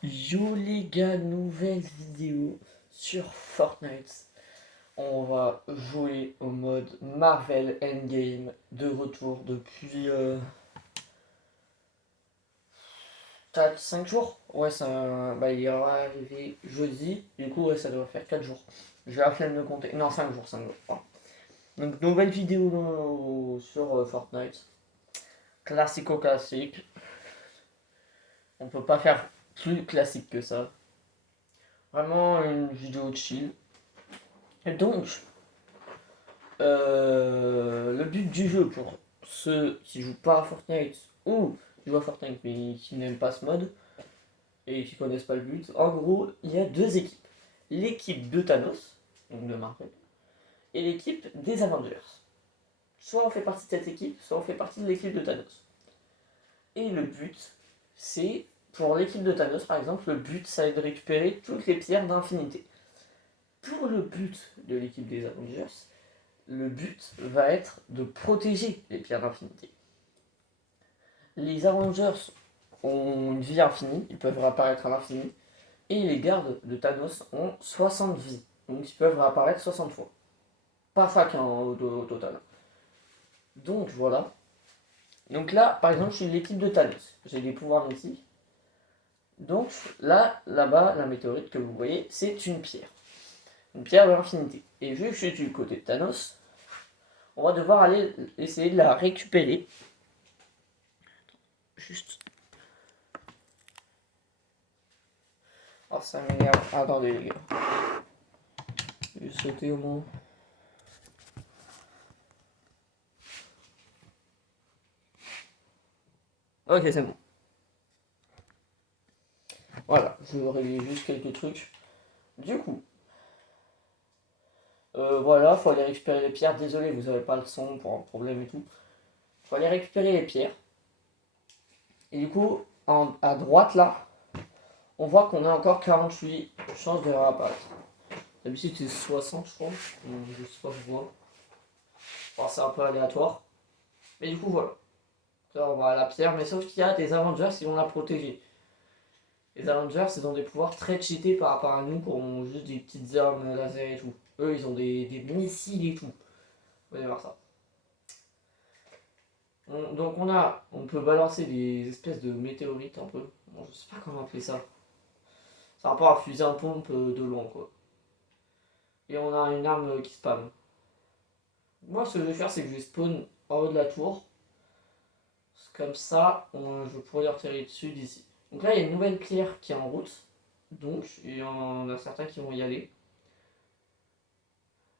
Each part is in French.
Yo les gars, nouvelle vidéo sur Fortnite. On va jouer au mode Marvel Endgame de retour depuis 4-5 jours. Ouais, il est arrivé jeudi, du coup ouais, ça doit faire 4 jours. J'ai la flemme de compter. Non, 5 jours, 5 jours. Pardon. Donc nouvelle vidéo sur Fortnite. Classico classique. On peut pas faire plus classique que ça. Vraiment une vidéo chill. Et donc, le but du jeu pour ceux qui jouent pas à Fortnite ou qui jouent à Fortnite mais qui n'aiment pas ce mode et qui connaissent pas le but, en gros, il y a deux équipes. L'équipe de Thanos, donc de Marvel, et l'équipe des Avengers. Soit on fait partie de cette équipe, soit on fait partie de l'équipe de Thanos. Et le but, c'est, pour l'équipe de Thanos par exemple, le but, ça est de récupérer toutes les pierres d'infinité. Pour le but de l'équipe des Avengers, le but va être de protéger les pierres d'infinité. Les Avengers ont une vie infinie, ils peuvent réapparaître à l'infini, et les gardes de Thanos ont 60 vies, donc ils peuvent réapparaître 60 fois. Pas fac hein, au total. Donc voilà. Donc là, par exemple, je suis l'équipe de Thanos. J'ai des pouvoirs mythiques. Donc là-bas, la météorite que vous voyez, c'est une pierre. Une pierre de l'infinité. Et vu que je suis du côté de Thanos, on va devoir aller essayer de la récupérer. Juste. Oh, ça m'énerve. Attendez, les gars. Je vais sauter au moins. Ok, c'est bon. Voilà, je vais régler juste quelques trucs. Du coup, voilà, faut aller récupérer les pierres. Désolé, vous avez pas le son pour un problème et tout. Faut aller récupérer les pierres. Et du coup, à droite là, on voit qu'on a encore 48 chances de réapparaître. D'habitude c'est 60 je crois. Je sais pas pourquoi. Enfin, c'est un peu aléatoire. Mais du coup voilà. Là on va à la pierre, mais sauf qu'il y a des Avengers qui vont la protéger. Les Avengers, ils ont des pouvoirs très cheatés par rapport à nous qui ont juste des petites armes laser et tout. Eux, ils ont des missiles et tout. Vous allez voir ça. Donc on peut balancer des espèces de météorites un peu. Bon, je sais pas comment appeler ça. Ça rapport à fusée en pompe de loin quoi. Et on a une arme qui spam. Moi ce que je vais faire c'est que je vais spawn en haut de la tour. Comme ça je pourrais leur tirer dessus d'ici. Donc là il y a une nouvelle pierre qui est en route. Donc il y en a certains qui vont y aller.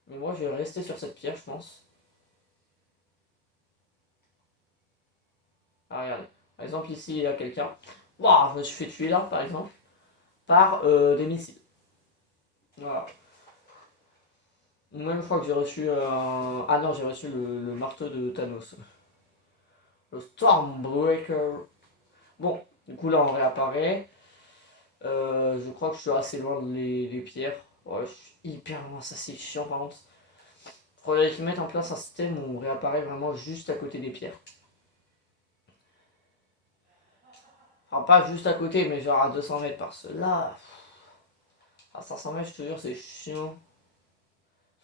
Mais moi je vais rester sur cette pierre je pense. Ah, regardez. Par exemple, ici, il y a quelqu'un. Waouh, je me suis fait tuer là, par exemple, par des missiles. Voilà. Même fois que j'ai reçu un. Ah non, j'ai reçu le marteau de Thanos. Le Stormbreaker. Bon, du coup, là, on réapparaît. Je crois que je suis assez loin des pierres. Ouais, je suis hyper loin, ça c'est chiant par contre. Faudrait qu'ils mettent en place un système où on réapparaît vraiment juste à côté des pierres. Enfin, pas juste à côté, mais genre à 200 mètres parce que là, à 500 mètres, je te jure, c'est chiant.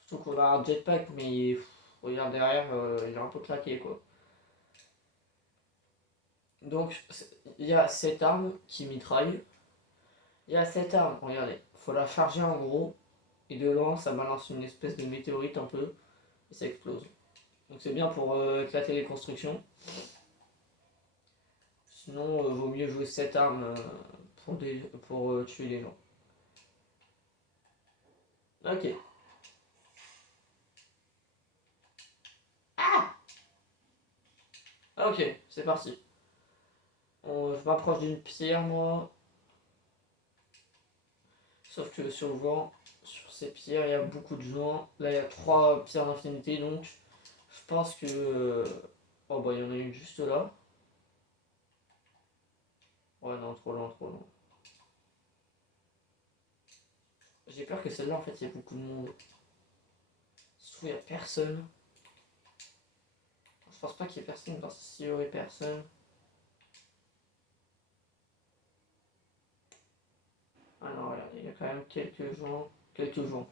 Surtout qu'on a un jetpack, mais regarde derrière, il est un peu claqué quoi. Donc il y a cette arme qui mitraille. Il y a cette arme, regardez, faut la charger en gros. Et de loin, ça balance une espèce de météorite un peu. Et ça explose. Donc c'est bien pour éclater les constructions. Sinon, vaut mieux jouer cette arme pour tuer les gens. Ok. Ah, ok, c'est parti. Je m'approche d'une pierre moi. Sauf que sur le vent, sur ces pierres, il y a beaucoup de gens. Là, il y a 3 pierres d'infinité, donc je pense que... Oh bah, il y en a une juste là. Ouais, non, trop loin, trop loin. J'ai peur que celle-là, en fait, il y ait beaucoup de monde. Surtout, il n'y a personne. Je pense pas qu'il y ait personne, parce que s'il y aurait personne... il y a quand même quelques gens. Quelques gens.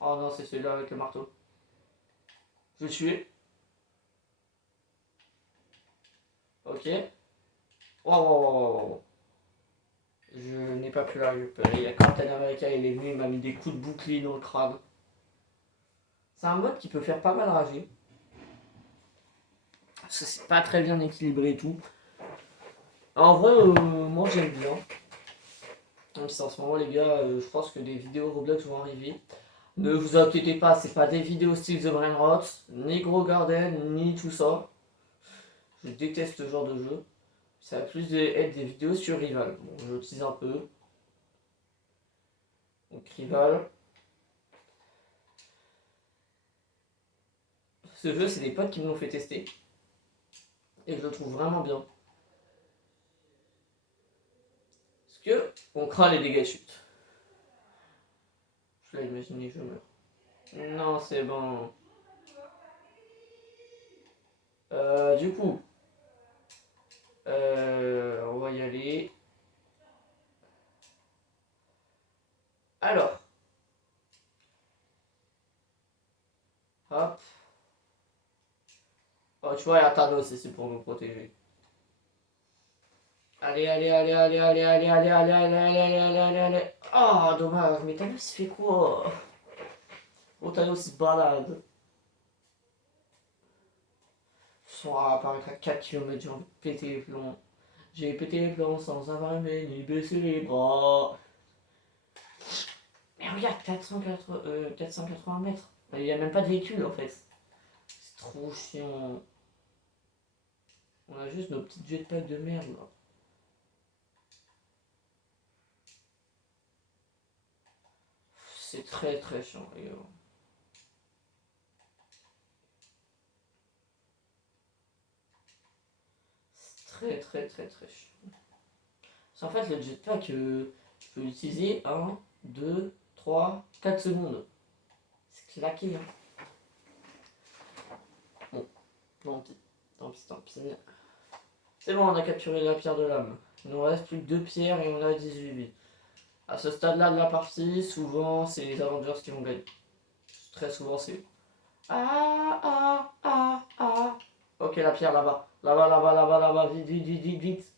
Oh non, c'est celui-là avec le marteau. Je vais tuer. Ok. Oh, oh, oh, oh. Je n'ai pas pu l'arriver. Il y a Captain America, il est venu, il m'a mis des coups de bouclier dans le crâne. C'est un mode qui peut faire pas mal rager. Parce que c'est pas très bien équilibré et tout. En vrai, moi j'aime bien. Même si en ce moment, les gars, je pense que des vidéos Roblox vont arriver. Ne vous inquiétez pas, c'est pas des vidéos style The Brain Rot, ni Gros Garden, ni tout ça. Je déteste ce genre de jeu. Ça va plus être des vidéos sur Rival. Bon, je tease un peu. Donc Rival. Ce jeu, c'est des potes qui me l'ont fait tester. Et je le trouve vraiment bien. Parce que on craint les dégâts de chute. Je l'ai imaginé, je meurs. Non, c'est bon. Du coup, on va y aller. Alors, hop. Oh, tu vois, il y a Thanos ici pour nous protéger. Allez, allez, allez, allez, allez, allez, allez, allez, allez, allez, allez, allez, allez. Oh, dommage, mais Thanos il fait quoi? Oh, Thanos il se balade. Son apparaître à 4 km, j'ai envie de péter les plombs. J'ai pété les plombs sans avoir aimé ni baisser les bras. Mais regarde, 480 mètres. Il n'y a même pas de véhicule en fait. C'est trop chiant. On a juste nos petites jetpacks de merde là. C'est très très chiant les gars. C'est très très très très chiant. Parce qu'en fait le jetpack, je peux l'utiliser 1, 2, 3, 4 secondes. C'est claqué hein. Bon, tant pis, tant pis, tant pis. C'est bon, on a capturé la pierre de l'âme. Il nous reste plus que 2 pierres et on a 18 vies. À ce stade-là de la partie, souvent c'est les Avengers qui vont gagner. Très souvent c'est... Ah, ah, ah, ah. Ok, la pierre là-bas. Là-bas, là-bas, là-bas, là-bas. Vite, vite, vite, vite, vite.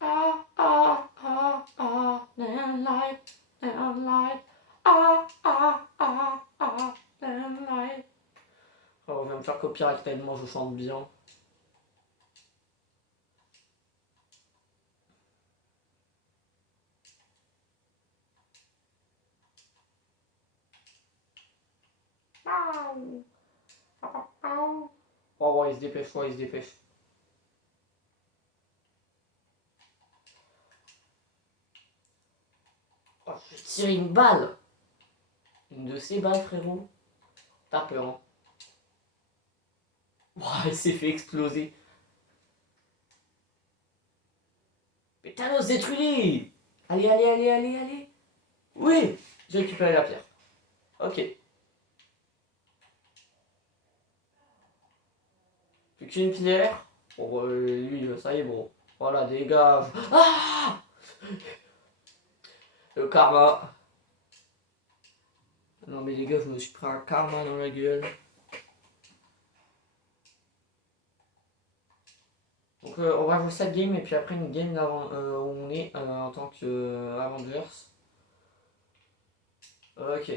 Ah, ah, ah, ah. Neon light, neon light. Ah, ah, ah, ah. Neon light. Oh, je vais me faire copyright tellement je chante bien. Oh, ouais, il se dépêche, ouais, il se dépêche. Oh, je tire une balle. Une de ces balles, frérot. T'as peur, hein. Oh, elle s'est fait exploser. Mais Thanos, détruis-les. Allez, allez, allez, allez, allez. Oui, j'ai récupéré la pierre. Ok. Plus qu'une pierre. Bon, lui, ça y est, bon. Voilà, dégage. Ah, le karma. Non, mais les gars, je me suis pris un karma dans la gueule. Donc, on va jouer cette game et puis après une game où on est en tant que Avengers. Ok.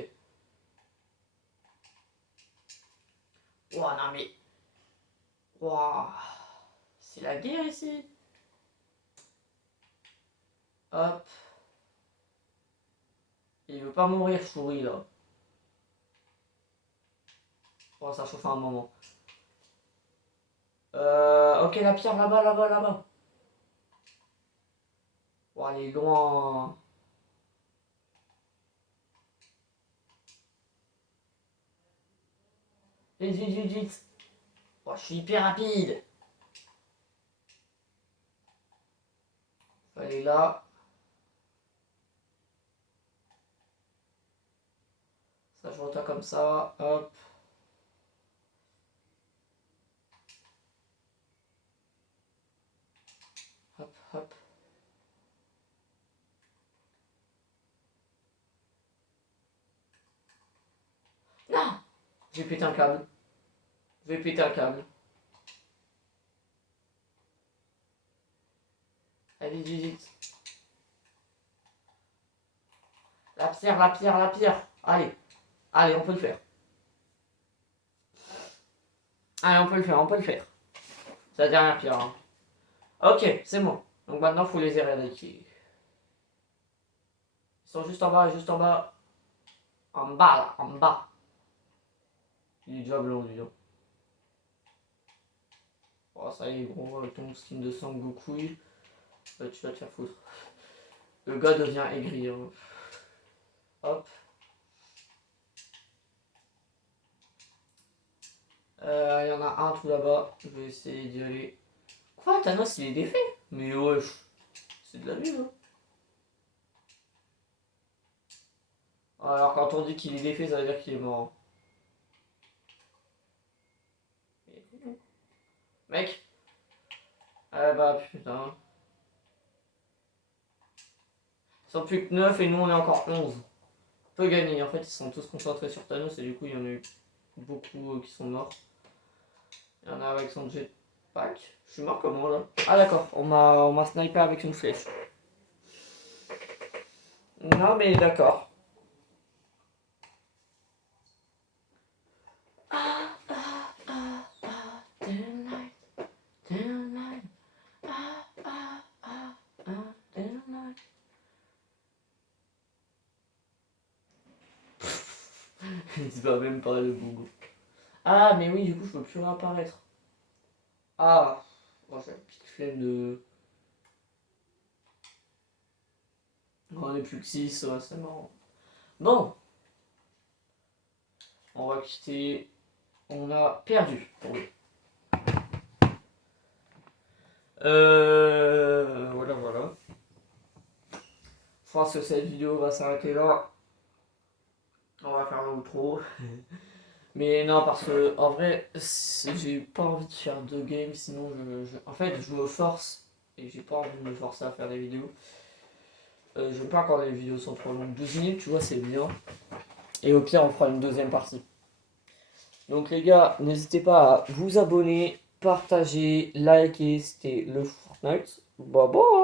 Ouah, non, mais. Ouah. C'est la guerre ici. Hop. Il veut pas mourir, Shuri, là. Oh, ça chauffe un moment. Ok, la pierre là-bas, là-bas, là-bas. Oh, elle est loin. Vite, vite, vite, vite. Oh, je suis hyper rapide. Elle est là. Ça, je retourne comme ça. Hop. Hop. Hop. Non! J'ai pété un câble. Je vais péter un câble. Allez, vite, vite. La pierre, la pierre, la pierre. Allez. Allez, on peut le faire. Allez, on peut le faire, on peut le faire. C'est la dernière pierre. Hein. Ok, c'est bon. Donc maintenant, il faut les éradiquer. Ils sont juste en bas, juste en bas. En bas, là, en bas. Il est déjà blanc, lui. Hein. Oh, ça y est, gros, avec ton skin de sang Goku. Tu vas te faire foutre. Le gars devient aigri. Hein. Hop. Il y en a un tout là-bas. Je vais essayer d'y aller. Quoi, Thanos, il est défait? Mais wesh. C'est de la vie, hein. Alors, quand on dit qu'il est défait, ça veut dire qu'il est mort. Mec. Ah bah putain. Ils sont plus que 9 et nous on est encore 11. On peut gagner. En fait, ils sont tous concentrés sur Thanos et du coup, il y en a eu beaucoup qui sont morts. Il y en a avec son jetpack. Je suis mort comment là? Ah d'accord, on m'a snipé avec une flèche. Non mais d'accord. Il se va même pas le bougou. Ah mais oui, du coup je peux plus réapparaître. Ah, bon, j'ai une petite flemme de... On est plus que 6, c'est marrant. Bon, on va quitter. On a perdu pour lui. Voilà, voilà. Je pense que cette vidéo va s'arrêter là. On va faire l'outro. Mais non, parce que en vrai, j'ai pas envie de faire 2 games, sinon en fait, je me force et j'ai pas envie de me forcer à faire des vidéos. J'aime pas quand les vidéos sont trop longues. 12 minutes, tu vois, c'est bien. Et au pire, on fera une deuxième partie. Donc les gars, n'hésitez pas à vous abonner, partager, liker. C'était le Fortnite. Bye bye.